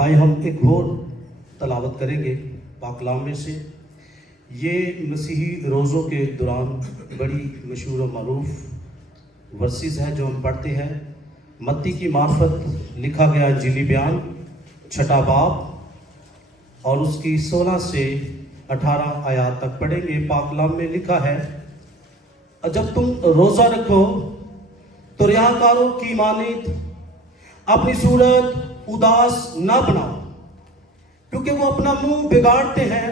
آئے ہم ایک اور تلاوت کریں گے پاک کلام میں سے. یہ مسیحی روزوں کے دوران بڑی مشہور و معروف ورسز ہے جو ہم پڑھتے ہیں. متی کی معرفت لکھا گیا انجیلی بیان 6 باب اور اس کی 16 سے 18 آیات تک پڑھیں گے. پاک کلام میں لکھا ہے، جب تم روزہ رکھو تو ریاکاروں کی مانند اپنی صورت اداس نہ بناؤ، کیونکہ وہ اپنا منہ بگاڑتے ہیں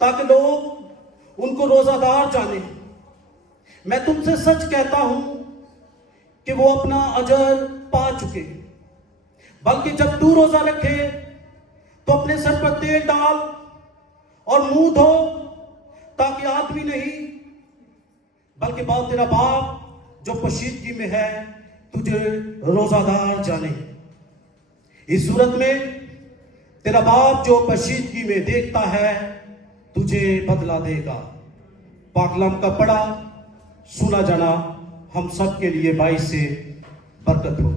تاکہ لوگ ان کو روزہ دار جانیں. میں تم سے سچ کہتا ہوں کہ وہ اپنا اجر پا چکے. بلکہ جب تو روزہ رکھے تو اپنے سر پر تیل ڈال اور منہ دھو، تاکہ آدمی نہیں بلکہ تیرا باپ جو پوشیدگی میں ہے تجھے روزہ دار جانے. اس صورت میں تیرا باپ جو پوشیدگی میں دیکھتا ہے تجھے بدلہ دے گا. پاک کلام کا پڑھا سنا جانا ہم سب کے لیے باعث سے برکت ہو.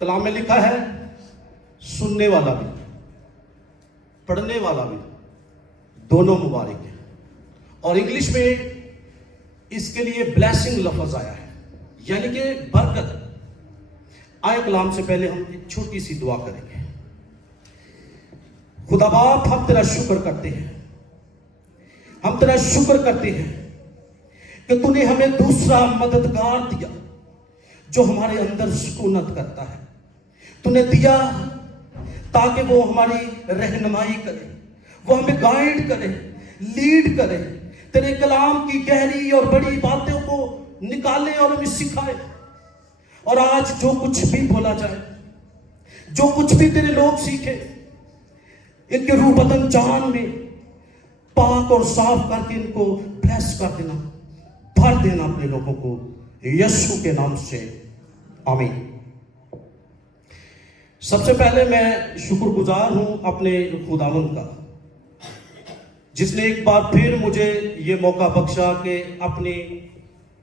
کلام میں لکھا ہے، سننے والا بھی پڑھنے والا بھی دونوں مبارک ہیں. اور انگلش میں اس کے لیے بلیسنگ لفظ آیا ہے، یعنی کہ برکت. آئے کلام سے پہلے ہم ایک چھوٹی سی دعا کریں گے. خدا باپ، ہم تیرا شکر کرتے ہیں، ہم تیرا شکر کرتے ہیں کہ تو نے ہمیں دوسرا مددگار دیا جو ہمارے اندر سکونت کرتا ہے. تو نے دیا تاکہ وہ ہماری رہنمائی کرے، وہ ہمیں گائیڈ کرے، لیڈ کرے، تیرے کلام کی گہری اور بڑی باتوں کو نکالے اور ہمیں سکھائے. اور آج جو کچھ بھی بولا جائے، جو کچھ بھی تیرے لوگ سیکھے، ان کے روح بدن جان میں پاک اور صاف کر کے ان کو بلیس کر دینا، بھر دینا اپنے لوگوں کو، یسوع کے نام سے آمین. سب سے پہلے میں شکر گزار ہوں اپنے خداوند کا، جس نے ایک بار پھر مجھے یہ موقع بخشا کہ اپنی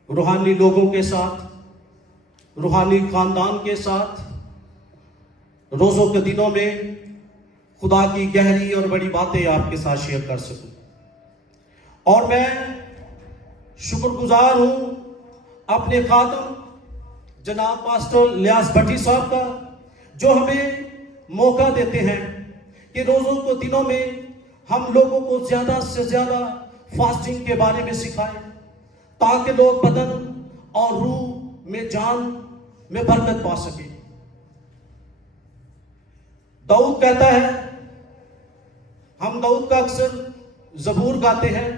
روحانی لوگوں کے ساتھ، روحانی خاندان کے ساتھ روزوں کے دنوں میں خدا کی گہری اور بڑی باتیں آپ کے ساتھ شیئر کر سکوں. اور میں شکر گزار ہوں اپنے خادم جناب پاسٹر لیاس بھٹی صاحب کا، جو ہمیں موقع دیتے ہیں کہ روزوں کے دنوں میں ہم لوگوں کو زیادہ سے زیادہ فاسٹنگ کے بارے میں سکھائیں، تاکہ لوگ بدن اور روح میں جان میں برکت پا سکیں. داؤد کہتا ہے، ہم داؤد کا اکثر زبور گاتے ہیں،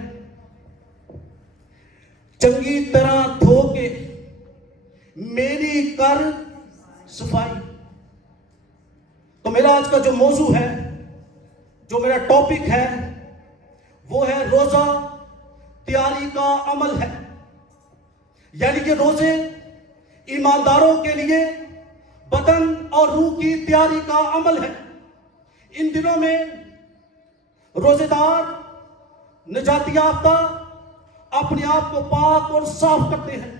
چنگی طرح دھو کے میری کر صفائی. تو میرا آج کا جو موضوع ہے، جو میرا ٹاپک ہے، وہ ہے روزہ تیاری کا عمل ہے. یعنی کہ روزے ایمانداروں کے لیے بدن اور روح کی تیاری کا عمل ہے. ان دنوں میں روزے دار نجات یافتہ اپنے آپ کو پاک اور صاف کرتے ہیں.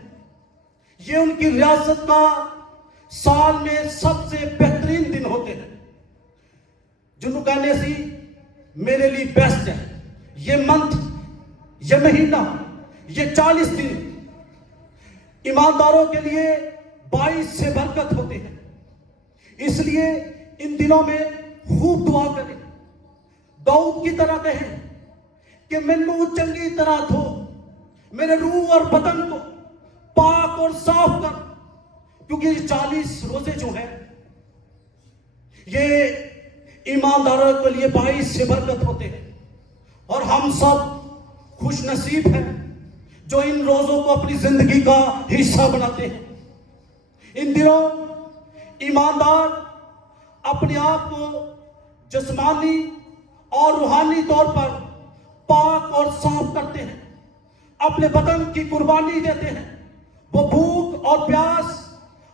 یہ ان کی ریاست کا سال میں سب سے بہترین دن ہوتے ہیں، جنہوں کہنے سی میرے لیے بیسٹ ہے. یہ منتھ، یہ مہینہ، یہ 40 دن ایمانداروں کے لیے باعث سے برکت ہوتے ہیں. اس لیے ان دنوں میں خوب دعا کریں، داؤد کی طرح کہیں کہ مینوں چنگی طرح دھو، میرے روح اور بدن کو پاک اور صاف کر. کیونکہ یہ 40 روزے جو ہیں یہ ایمانداروں کے لیے باعث سے برکت ہوتے ہیں. اور ہم سب خوش نصیب ہیں جو ان روزوں کو اپنی زندگی کا حصہ بناتے ہیں. ان دنوں ایماندار اپنے آپ کو جسمانی اور روحانی طور پر پاک اور صاف کرتے ہیں، اپنے بدن کی قربانی دیتے ہیں. وہ بھوک اور پیاس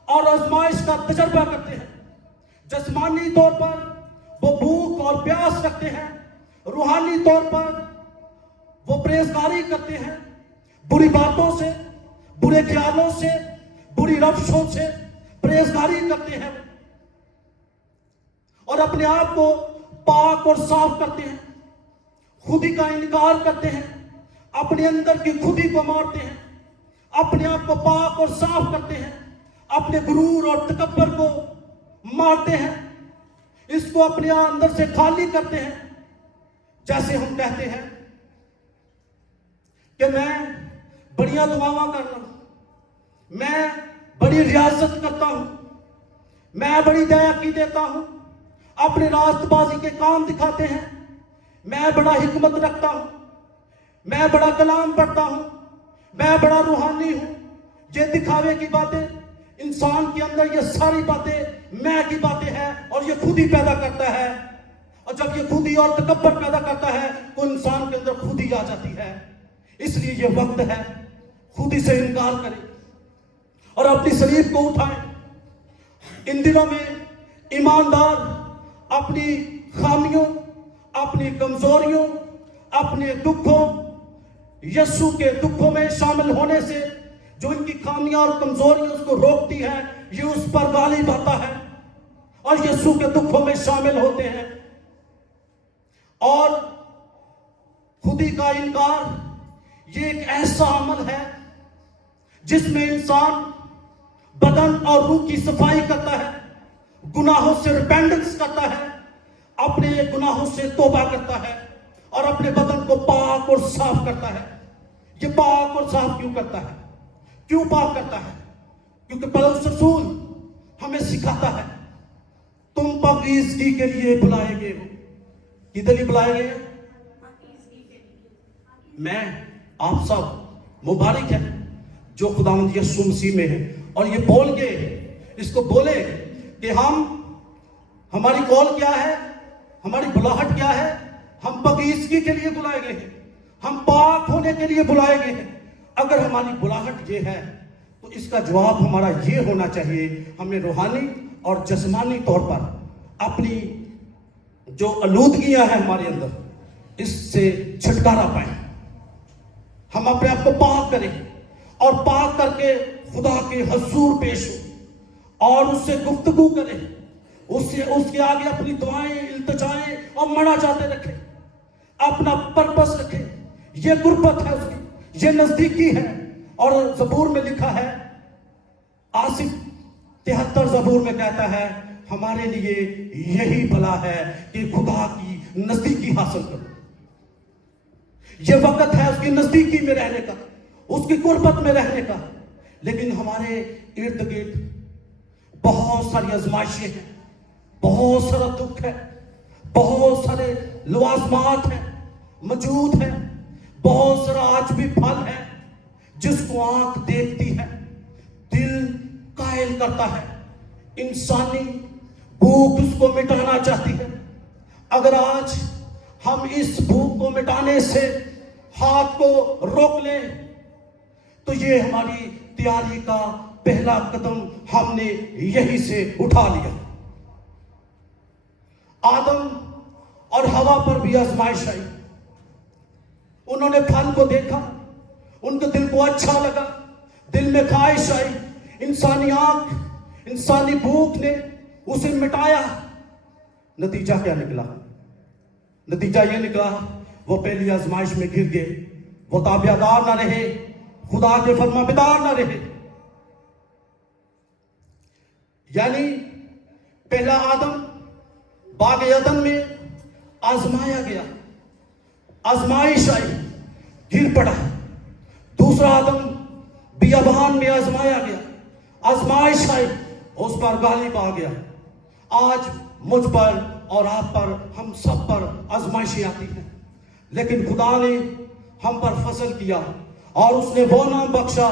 اور آزمائش کا تجربہ کرتے ہیں. جسمانی طور پر وہ بھوک اور پیاس رکھتے ہیں، روحانی طور پر وہ پرہیزگاری کرتے ہیں، بری باتوں سے، برے خیالوں سے، بری روشوں سے پرہیزگاری کرتے ہیں. اور اپنے آپ کو پاک اور صاف کرتے ہیں، خودی کا انکار کرتے ہیں، اپنے اندر کی خودی کو مارتے ہیں، اپنے آپ کو پاک اور صاف کرتے ہیں، اپنے غرور اور تکبر کو مارتے ہیں، اس کو اپنے اندر سے خالی کرتے ہیں. جیسے ہم کہتے ہیں کہ میں بڑیاں دعاواں کرتا ہوں، میں بڑی ریاضت کرتا ہوں، میں بڑی دیا کی دیتا ہوں، اپنے راست بازی کے کام دکھاتے ہیں، میں بڑا حکمت رکھتا ہوں، میں بڑا کلام پڑھتا ہوں، میں بڑا روحانی ہوں. یہ دکھاوے کی باتیں، انسان کے اندر یہ ساری باتیں میں کی باتیں ہیں اور یہ خود ہی پیدا کرتا ہے. اور جب یہ خودی اور تکبر پیدا کرتا ہے تو انسان کے اندر خودی آ جاتی ہے. اس لیے یہ وقت ہے خودی سے انکار کریں اور اپنی صلیب کو اٹھائیں. ان دنوں میں ایماندار اپنی خامیوں، اپنی کمزوریوں، اپنے دکھوں، یسوع کے دکھوں میں شامل ہونے سے جو ان کی خامیاں اور کمزوریاں اس کو روکتی ہے، یہ اس پر غالب آتا ہے اور یسوع کے دکھوں میں شامل ہوتے ہیں. اور خودی کا انکار یہ ایک ایسا عمل ہے جس میں انسان بدن اور روح کی صفائی کرتا ہے، گناہوں سے ریپینڈنس کرتا ہے، اپنے گناہوں سے توبہ کرتا ہے اور اپنے بدن کو پاک اور صاف کرتا ہے. یہ پاک اور صاف کیوں کرتا ہے؟ کیوں پاک کرتا ہے؟ کیونکہ پولس رسول ہمیں سکھاتا ہے تم پاکیزگی کے لیے بلائے گئے ہو. کدھر ہی بلائے گئے؟ میں آپ سب مبارک ہیں جو خداوند یسوع مسیح میں ہے اور یہ بول کے اس کو بولے کہ ہماری کال کیا ہے، ہماری بلاہٹ کیا ہے. ہم پاکیزگی کے لیے بلائے گئے ہیں، ہم پاک ہونے کے لیے بلائے گئے ہیں. اگر ہماری بلاہٹ یہ ہے تو اس کا جواب ہمارا یہ ہونا چاہیے ہمیں روحانی اور جسمانی طور پر اپنی جو آلودگیاں ہیں ہمارے اندر اس سے چھٹکارا پائیں. ہم اپنے آپ کو پاک کریں اور پاک کر کے خدا کے حضور پیش ہو اور اس سے گفتگو کریں، اس کے آگے اپنی دعائیں، التجائیں اور مناجاتیں رکھیں، اپنا پرپس رکھیں. یہ قربت ہے اس کی، یہ نزدیکی ہے. اور زبور میں لکھا ہے، آصف 73 زبور میں کہتا ہے ہمارے لیے یہی بھلا ہے کہ خدا کی نزدیکی حاصل کرو. یہ وقت ہے اس کی نزدیکی میں رہنے کا، اس کی قربت میں رہنے کا. لیکن ہمارے ارد گرد بہت ساری آزمائشیں ہیں، بہت سارا دکھ ہے، بہت سارے لوازمات ہیں موجود ہیں، بہت سارا آج بھی پھل ہے جس کو آنکھ دیکھتی ہے، دل قائل کرتا ہے، انسانی بھوک اس کو مٹانا چاہتی ہے. اگر آج ہم اس بھوک کو مٹانے سے ہاتھ کو روک لیں تو یہ ہماری تیاری کا پہلا قدم ہم نے یہی سے اٹھا لیا. آدم اور ہوا پر بھی آزمائش آئی، انہوں نے پھل کو دیکھا، ان کے دل کو اچھا لگا، دل میں خواہش آئی، انسانی آنکھ، انسانی بھوک نے اسے مٹایا. نتیجہ کیا نکلا؟ نتیجہ یہ نکلا وہ پہلی آزمائش میں گر گئے، وہ تابعدار نہ رہے، خدا کے فرما بردار نہ رہے. یعنی پہلا آدم باغ عدن میں آزمایا گیا، آزمائش آئی، گر پڑا. دوسرا آدم بیابان میں آزمایا گیا، آزمائش آئی، اس پر غالب آ گیا. آج مجھ پر اور آپ پر، ہم سب پر آزمائشیں آتی ہیں، لیکن خدا نے ہم پر فضل کیا اور اس نے وہ نام بخشا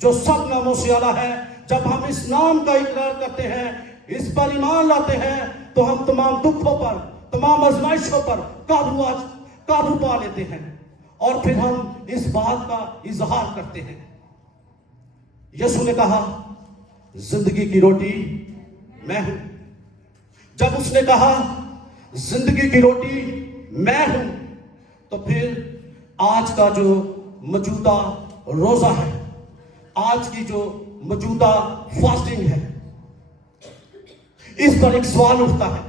جو سب ناموں سے اعلیٰ ہے. جب ہم اس نام کا اقرار کرتے ہیں، اس پر ایمان لاتے ہیں، تو ہم تمام دکھوں پر، تمام آزمائشوں پر قابو پا لیتے ہیں اور پھر ہم اس بات کا اظہار کرتے ہیں. یسوع نے کہا زندگی کی روٹی میں ہوں. جب اس نے کہا زندگی کی روٹی میں ہوں تو پھر آج کا جو موجودہ روزہ ہے، آج کی جو موجودہ فاسٹنگ ہے، اس پر ایک سوال اٹھتا ہے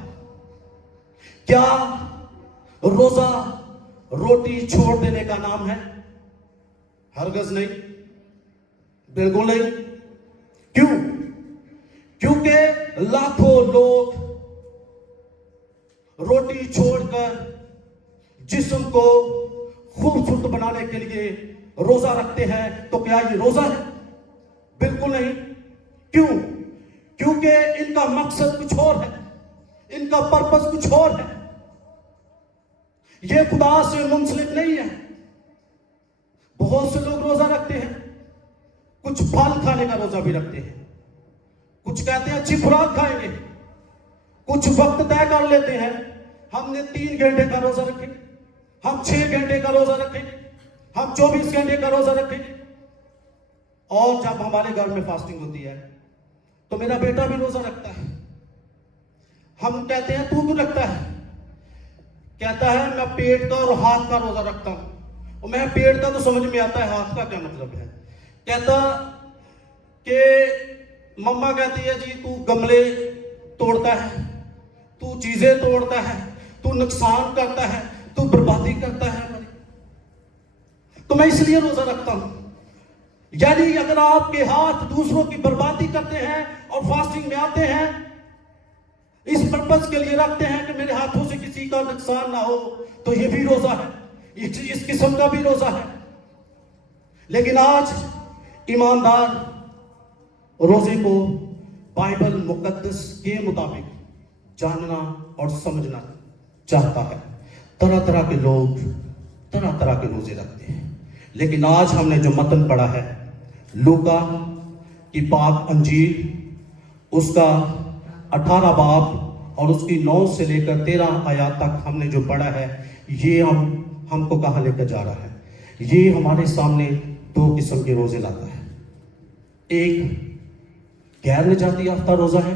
کیا روزہ روٹی چھوڑ دینے کا نام ہے؟ ہرگز نہیں، بالکل نہیں۔ کیوں؟ کیونکہ لاکھوں لوگ روٹی چھوڑ کر جسم کو خوبصورت بنانے کے لیے روزہ رکھتے ہیں، تو کیا یہ روزہ ہے؟ بالکل نہیں۔ کیوں؟ کیونکہ ان کا مقصد کچھ اور ہے، ان کا پرپس کچھ اور ہے، یہ خدا سے منسلک نہیں ہے۔ بہت سے لوگ روزہ رکھتے ہیں، کچھ پھل کھانے کا روزہ بھی رکھتے ہیں، کچھ کہتے ہیں اچھی خوراک کھائیں گے، کچھ وقت طے کر لیتے ہیں، ہم نے 3 گھنٹے کا روزہ رکھیں گے، ہم 6 گھنٹے کا روزہ رکھیں گے، ہم 24 گھنٹے کا روزہ رکھیں گے۔ اور جب ہمارے گھر میں فاسٹنگ ہوتی ہے تو میرا بیٹا بھی روزہ رکھتا ہے، ہم کہتے ہیں تو کیوں رکھتا ہے؟ کہتا ہے میں پیٹ کا اور ہاتھ کا روزہ رکھتا ہوں۔ اور میں پیٹ کا تو سمجھ میں آتا ہے، ہاتھ کا کیا مطلب ہے؟ کہتا کہ مما کہتی ہے جی تو گملے توڑتا ہے، تو چیزیں توڑتا ہے، تو نقصان کرتا ہے، تو بربادی کرتا ہے ہماری، تو میں اس لیے روزہ رکھتا ہوں۔ یعنی اگر آپ کے ہاتھ دوسروں کی بربادی کرتے ہیں اور فاسٹنگ میں آتے ہیں، اس پرپس کے لیے رکھتے ہیں کہ میرے ہاتھوں سے کسی کا نقصان نہ ہو، تو یہ بھی روزہ ہے، اس قسم کا بھی روزہ ہے۔ لیکن آج ایماندار روزے کو بائبل مقدس کے مطابق جاننا اور سمجھنا چاہتا ہے۔ طرح طرح کے لوگ طرح طرح کے روزے رکھتے ہیں، لیکن آج ہم نے جو متن پڑھا ہے لوکا کی پاک انجیل، اس کا 18 باب اور اس کی 9 سے لے کر 13 آیات تک ہم نے جو پڑھا ہے، یہ ہم کو کہاں لے کر جا رہا ہے؟ یہ ہمارے سامنے 2 قسم کے روزے لاتا ہے۔ ایک غیر نجاتی یافتہ روزہ ہے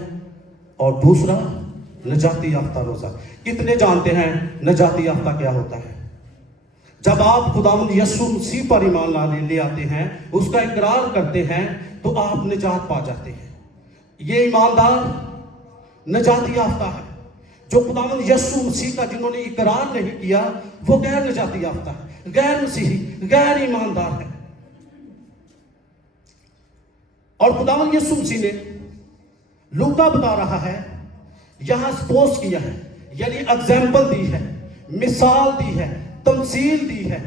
اور دوسرا نجاتی یافتہ روزہ۔ کتنے جانتے ہیں نجاتی یافتہ کیا ہوتا ہے؟ جب آپ خداوند یسوع مسیح پر ایمان لے آتے ہیں، اس کا اقرار کرتے ہیں، تو آپ نجات پا جاتے ہیں۔ یہ ایماندار نجاتی یافتہ ہے۔ جو خداوند یسوع مسیح کا جنہوں نے اقرار نہیں کیا، وہ غیر نجاتی یافتہ ہے، غیر مسیحی، غیر ایماندار ہے۔ اور خداوند یسوع مسیح نے لوکا بتا رہا ہے، یہاں سپوز کیا ہے، یعنی ایگزامپل دی ہے، مثال دی ہے، تمثیل دی ہے۔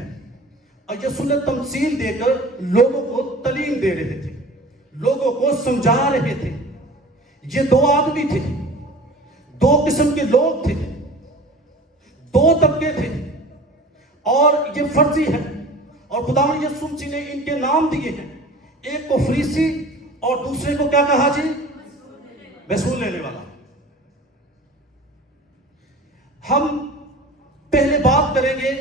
اور یسوع نے تمثیل دے کر لوگوں کو تعلیم دے رہے تھے، لوگوں کو سمجھا رہے تھے۔ یہ 2 آدمی تھے، 2 قسم کے لوگ تھے، 2 طبقے تھے، اور یہ فرضی ہے۔ اور خداوند یسوع مسیح نے ان کے نام دیے ہیں، ایک کو فریسی اور دوسرے کو کیا کہا جی؟ محصول لینے والا۔ ہم پہلے بات کریں گے،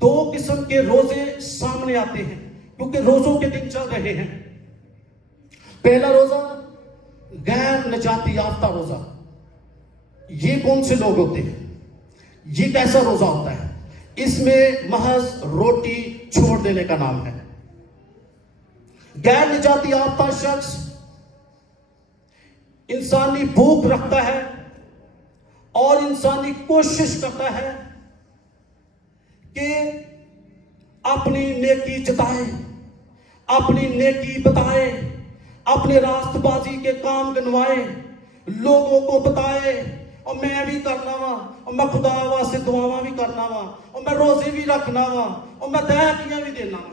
2 قسم کے روزے سامنے آتے ہیں کیونکہ روزوں کے دن چل رہے ہیں۔ پہلا روزہ غیر نجاتی یافتہ روزہ۔ یہ کون سے لوگ ہوتے ہیں؟ یہ کیسا روزہ ہوتا ہے؟ اس میں محض روٹی چھوڑ دینے کا نام ہے۔ غیر نجاتی یافتہ شخص انسانی بھوک رکھتا ہے اور انسانی کوشش کرتا ہے کہ اپنی نیکی جتائے، اپنی نیکی بتائے، اپنے راست بازی کے کام گنوائے، لوگوں کو بتائے، اور میں بھی کرنا وا، اور میں خدا واسطے دعاواں بھی کرنا وا، اور میں روزے بھی رکھنا وا، اور میں دہیاں بھی دینا وا۔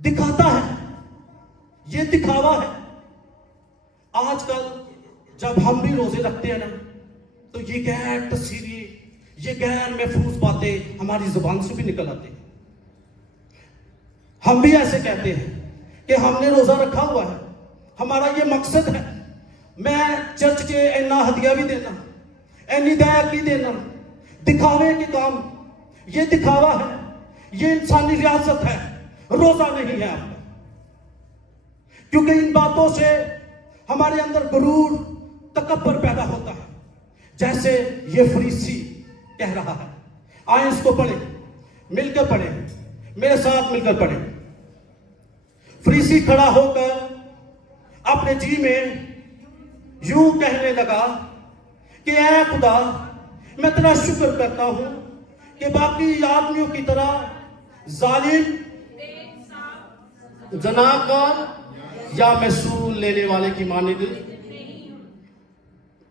دکھاتا ہے، یہ دکھاوا ہے۔ آج کل جب ہم بھی روزے رکھتے ہیں نا، تو یہ غیر تصویری، یہ غیر محفوظ باتیں ہماری زبان سے بھی نکل آتے ہیں۔ ہم بھی ایسے کہتے ہیں کہ ہم نے روزہ رکھا ہوا ہے، ہمارا یہ مقصد ہے، میں چرچ کے اینا ہدیہ بھی دینا، اینی دیا بھی دینا، دکھاوے کے کام۔ یہ دکھاوا ہے، یہ انسانی ریاست ہے، روزہ نہیں ہے آپ کا۔ کیونکہ ان باتوں سے ہمارے اندر غرور، تکبر پیدا ہوتا ہے، جیسے یہ فریسی کہہ رہا ہے۔ آئیں اس کو پڑھیں، مل کر پڑھیں، میرے ساتھ مل کر پڑھیں۔ فریسی کھڑا ہو کر اپنے جی میں یوں کہنے لگا کہ اے خدا، میں تیرا شکر کرتا ہوں کہ باقی آدمیوں کی طرح ظالم، زناکار یا محصول لینے والے کی مانند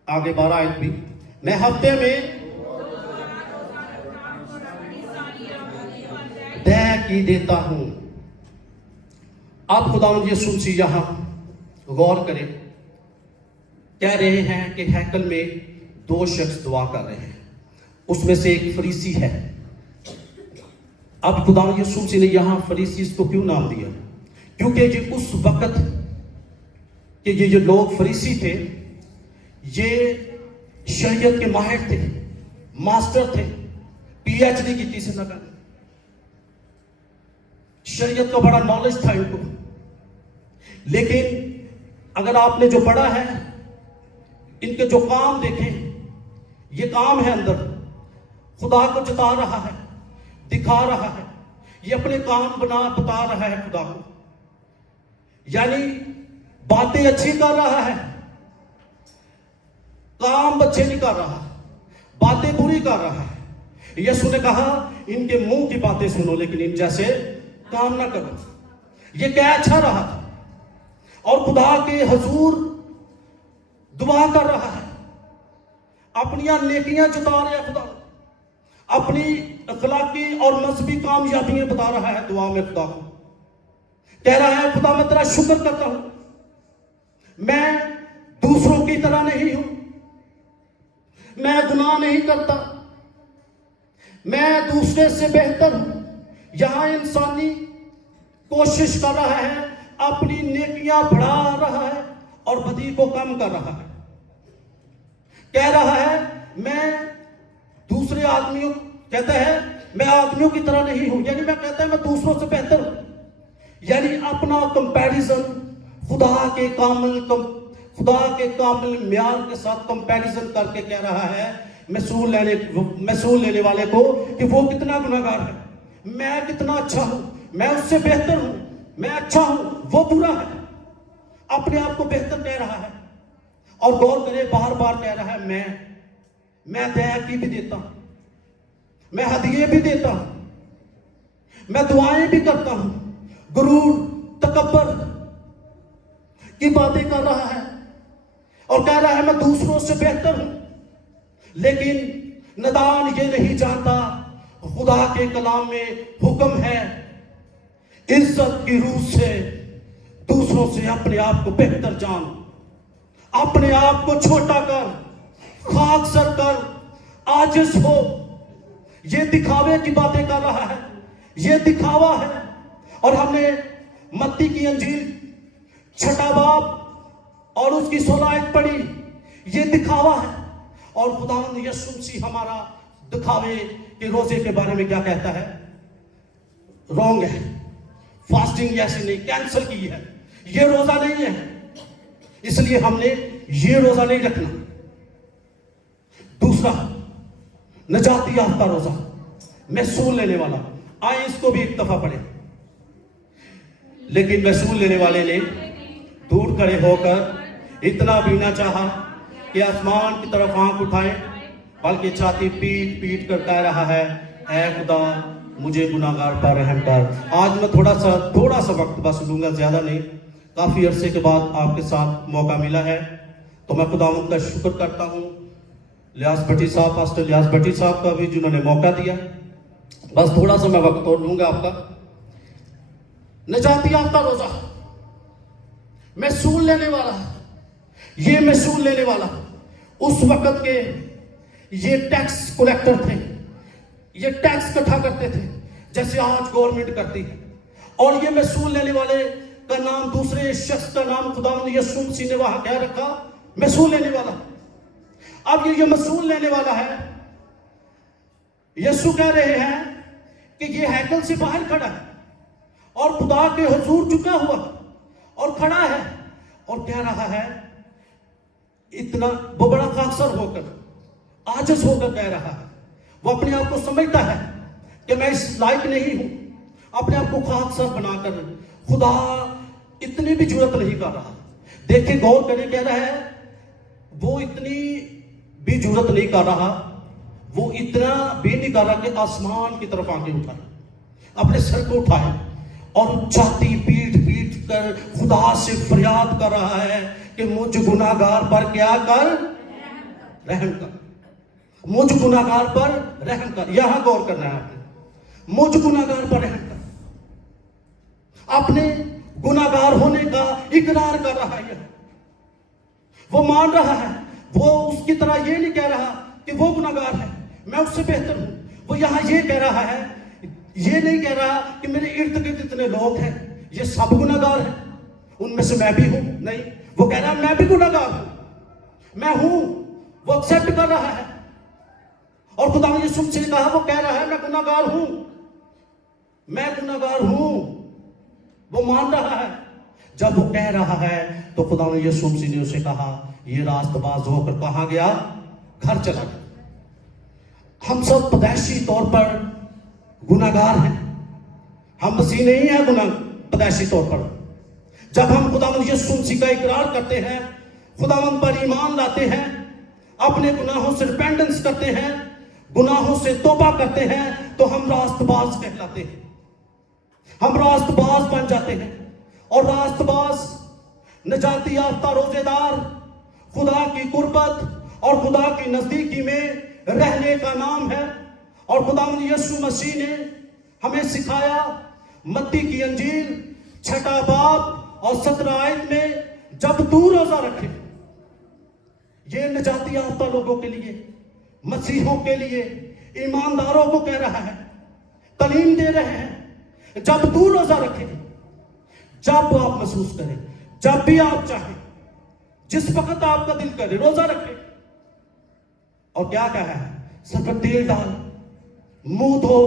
آگے 12 آیت بھی، میں ہفتے میں دے کی دیتا ہوں۔ اب خداوند یسوع مسیح یہاں غور کریں، کہہ رہے ہیں کہ ہیکل میں 2 شخص دعا کر رہے ہیں، اس میں سے ایک فریسی ہے۔ اب خداوند یسوع مسیح نے یہاں فریسی اس کو کیوں نام دیا؟ کیونکہ یہ اس وقت کہ یہ جو لوگ فریسی تھے، یہ شریعت کے ماہر تھے، ماسٹر تھے، پی ایچ ڈی کی تیسری لگا، شریعت کا بڑا نالج تھا ان کو۔ لیکن اگر آپ نے جو پڑھا ہے، ان کے جو کام دیکھیں، یہ کام ہے اندر خدا کو جتا رہا ہے، دکھا رہا ہے، یہ اپنے کام بتا رہا ہے خدا کو، یعنی باتیں اچھی کر رہا ہے، کام اچھے نہیں کر رہا، باتیں بری کر رہا ہے۔ یسوع نے کہا ان کے منہ کی باتیں سنو لیکن ان جیسے کام نہ کرو۔ یہ کیا اچھا رہا تھا اور خدا کے حضور دعا کر رہا ہے، اپنی نیکیاں جتا رہا ہے خدا، اپنی اخلاقی اور مذہبی کامیابیاں بتا رہا ہے دعا میں خدا کو، کہہ رہا ہے خدا میں تیرا شکر کرتا ہوں، میں دوسروں کی طرح نہیں ہوں، میں گناہ نہیں کرتا، میں دوسرے سے بہتر ہوں۔ یہاں انسانی کوشش کر رہا ہے، اپنی نیکیاں بڑھا رہا ہے اور بدی کو کم کر رہا ہے، کہہ رہا ہے میں دوسرے آدمیوں، کہتا ہے میں آدمیوں کی طرح نہیں ہوں، یعنی میں کہتا ہے میں دوسروں سے بہتر ہوں، یعنی اپنا کمپیریزن خدا کے کامل معیار کے ساتھ کمپیریزن کر کے کہہ رہا ہے محصول لینے والے کو کہ وہ کتنا گناہگار ہے، میں کتنا اچھا ہوں، میں اس سے بہتر ہوں، میں اچھا ہوں، وہ برا ہے، اپنے آپ کو بہتر کہہ رہا ہے۔ اور غور کرے بار بار کہہ رہا ہے میں دیا کی بھی دیتا ہوں، میں ہدیے بھی دیتا ہوں، میں دعائیں بھی کرتا ہوں، غرور تکبر کی باتیں کر رہا ہے اور کہہ رہا ہے میں دوسروں سے بہتر ہوں۔ لیکن ندان یہ نہیں جانتا خدا کے کلام میں حکم ہے عزت کی روح سے دوسروں سے اپنے آپ کو بہتر جان، اپنے آپ کو چھوٹا کر، خاک سر کر، عاجز ہو۔ یہ دکھاوے کی باتیں کر رہا ہے، یہ دکھاوا ہے۔ اور ہم نے متی کی انجیل 6 باب اور اس کی 16 آیت پڑھی، یہ دکھاوا ہے۔ اور خداوند یسوع مسیح ہمارا دکھاوے کے روزے کے بارے میں کیا کہتا ہے؟ رونگ ہے، فاسٹنگ ایسی نہیں، کینسل کی ہے، یہ روزہ نہیں ہے، اس لیے ہم نے یہ روزہ نہیں رکھنا۔ دوسرا نجاتی یافتہ روزہ، محصول لینے والا، آئیں اس کو بھی ایک دفعہ پڑھیں۔ لیکن محصول لینے والے نے دور کھڑے ہو کر اتنا بھی نہ چاہا کہ آسمان کی طرف آنکھ اٹھائے، بلکہ چھاتی پیٹ پیٹ کر کہہ رہا ہے اے خدا مجھے گناہگار پر رحم کر۔ آج میں تھوڑا سا وقت بس لوں گا، زیادہ نہیں، کافی عرصے کے بعد آپ کے ساتھ موقع ملا ہے تو میں خداوند کا شکر کرتا ہوں، لیاس بھٹی صاحب، پاسٹر لیاس بھٹی صاحب کا بھی جنہوں نے موقع دیا۔ بس تھوڑا سا میں وقت اور لوں گا آپ کا۔ نجاتی یافتہ روزہ، محصول لینے والا، یہ محصول لینے والا اس وقت کے یہ ٹیکس کلیکٹر تھے، یہ ٹیکس اکٹھا کرتے تھے جیسے آج گورنمنٹ کرتی ہے، اور یہ محصول لینے والے کا نام، دوسرے شخص کا نام خداوند یسوع مسیح نے وہاں کہہ رکھا محصول لینے والا۔ اب یہ محصول لینے والا ہے، یسوع کہہ رہے ہیں کہ یہ ہیکل سے باہر کھڑا ہے اور خدا کے حضور جھکا ہوا اور کھڑا ہے اور کہہ رہا ہے اتنا، وہ بڑا خاکسر ہو کر، عاجز ہو کر کہہ رہا ہے، وہ اپنے آپ کو سمجھتا ہے کہ میں اس لائق نہیں ہوں، اپنے آپ کو خاکسر بنا کر خدا اتنی بھی جرات نہیں کر رہا۔ دیکھیں غور کریں، کہہ رہا ہے وہ اتنی بھی جرات نہیں کر رہا وہ اتنا بے نگارا کہ آسمان کی طرف آنکھیں اٹھائے, اپنے سر کو اٹھائے اور چھاتی پیٹ پیٹ کر خدا سے فریاد کر رہا ہے کہ مجھ گناہگار پر کیا کر, رحم کر, مجھ گناہگار پر رحم کر. یہاں غور کرنا ہے آپ نے, مجھ گناہگار پر رحم کر. اپنے گناہگار ہونے کا اقرار کر رہا ہے, وہ مان رہا ہے, وہ اس کی طرح یہ نہیں کہہ رہا کہ وہ گناہگار ہے میں اس سے بہتر ہوں. وہ یہاں یہ کہہ رہا ہے, یہ نہیں کہہ رہا کہ میرے ارد گرد اتنے لوگ ہیں یہ سب گناہگار ہیں, ان میں سے میں بھی ہوں. نہیں, وہ کہہ رہا ہے میں بھی گناہگار ہوں, میں ہوں. وہ ایکسپٹ کر رہا ہے. اور خدا نے یسوع سے کہا, وہ کہہ رہا ہے میں گناہگار ہوں, میں گناہگار ہوں. وہ مان رہا ہے. جب وہ کہہ رہا ہے تو خدا نے یسوع نے اسے کہا, یہ راست باز ہو کر کہاں گیا, گھر چلا گیا. ہم سب پیدائشی طور پر گناہگار ہیں, ہم مسیح نہیں ہیں گناہ پیدائشی طور پر. جب ہم خداوند یسوع مسیح کا اقرار کرتے ہیں, خداوند پر ایمان لاتے ہیں, اپنے گناہوں سے ریپینٹنس کرتے ہیں, گناہوں سے توبہ کرتے ہیں, تو ہم راست باز کہلاتے ہیں, ہم راست باز بن جاتے ہیں. اور راست باز نجاتی یافتہ روزے دار خدا کی قربت اور خدا کی نزدیکی میں رہنے کا نام ہے. اور خداوند یسوع مسیح نے ہمیں سکھایا متی کی انجیل 6 باب اور 17 آیت میں, جب تو روزہ رکھے. یہ نجاتی یافتہ لوگوں کے لیے, مسیحوں کے لیے, ایمانداروں کو کہہ رہا ہے, تعلیم دے رہے ہیں. جب تو روزہ رکھے, جب آپ محسوس کریں, جب بھی آپ چاہیں, جس وقت آپ کا دل کرے روزہ رکھے. اور کیا کہا ہے, سر پر تیل ڈال, منہ دھو,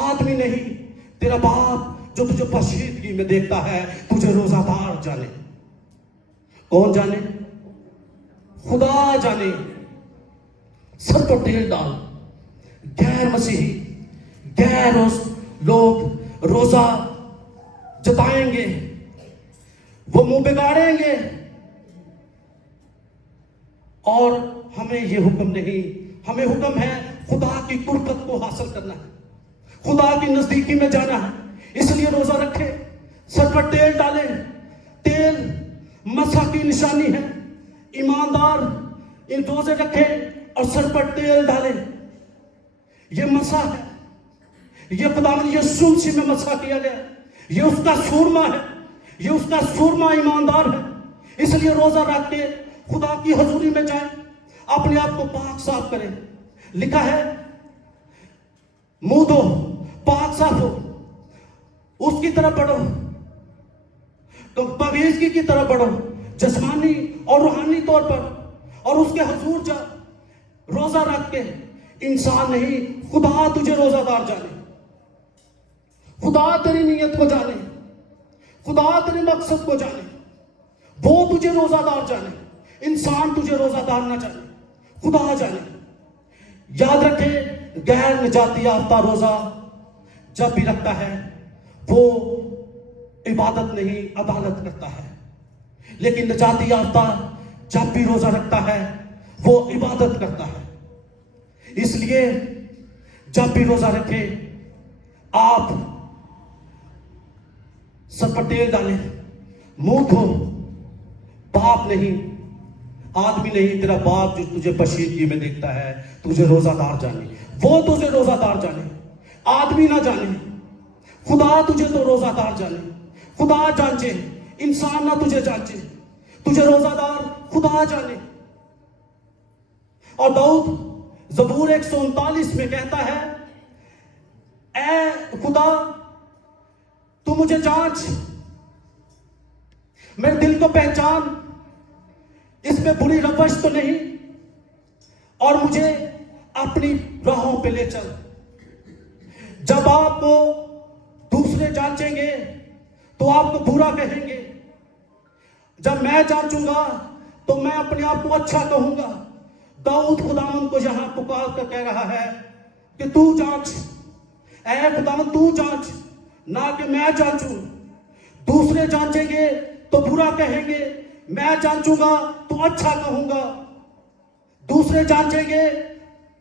آدمی نہیں تیرا باپ جو تجھے پوشیدگی میں دیکھتا ہے تجھے روزہ دار جانے. کون جانے؟ خدا جانے. سر پر تیل ڈال. غیر مسیحی, غیر لوگ روزہ جتائیں گے, وہ منہ بگاڑیں گے, اور ہمیں یہ حکم نہیں, ہمیں حکم ہے خدا کی قربت کو حاصل کرنا ہے, خدا کی نزدیکی میں جانا ہے. اس لیے روزہ رکھے, سر پر تیل ڈالے. تیل مسح کی نشانی ہے. ایماندار ان روزے رکھے اور سر پر تیل ڈالے. یہ مسح ہے, یہ خداوند یسوع مسیح میں مسح کیا گیا, یہ اس کا سورما ہے, یہ اس کا سورما ایماندار ہے. اس لیے روزہ رکھ کے خدا کی حضوری میں جائیں, اپنے آپ کو پاک صاف کریں. لکھا ہے منہ دو, پاک صاف ہو, اس کی طرف بڑھو, تو پاکیزگی کی طرف بڑھو, جسمانی اور روحانی طور پر, اور اس کے حضور جا. روزہ رکھ کے انسان نہیں, خدا تجھے روزہ دار جانے, خدا تیری نیت کو جانے, خدا تیرے مقصد کو جانے, وہ تجھے روزہ دار جانے. انسان تجھے روزہ دار نہ جانے, خدا جانے. یاد رکھے, غیر نجاتی یافتہ روزہ جب بھی رکھتا ہے وہ عبادت نہیں عدالت کرتا ہے, لیکن نجاتی یافتہ جب بھی روزہ رکھتا ہے وہ عبادت کرتا ہے. اس لیے جب بھی روزہ رکھے آپ سر پر تیل ڈالیں, منہ دھو. باپ نہیں, آدمی نہیں, تیرا باپ جو تجھے پشیدگی میں دیکھتا ہے تجھے روزہ دار جانے, وہ تجھے روزہ دار جانے, آدمی نہ جانے. خدا تجھے تو روزہ دار جانے, خدا جانچے, انسان نہ تجھے جانچے, تجھے روزہ دار خدا جانے. اور داؤد زبور 139 میں کہتا ہے, اے خدا تو مجھے جانچ, میرے دل کو پہچان, اس میں بری روش تو نہیں, اور مجھے اپنی راہوں پہ لے چل. جب آپ کو دوسرے جانچیں گے تو آپ کو برا کہیں گے, جب میں جانچوں گا تو میں اپنے آپ کو اچھا کہوں گا. داؤد خداوند کو یہاں پکار کر کہہ رہا ہے کہ تو جانچ, اے خداوند تو جانچ, نہ کہ میں جانچوں. دوسرے جانچیں گے تو برا کہیں گے, میں جانچوں گا تو اچھا کہوں گا. دوسرے جانچیں گے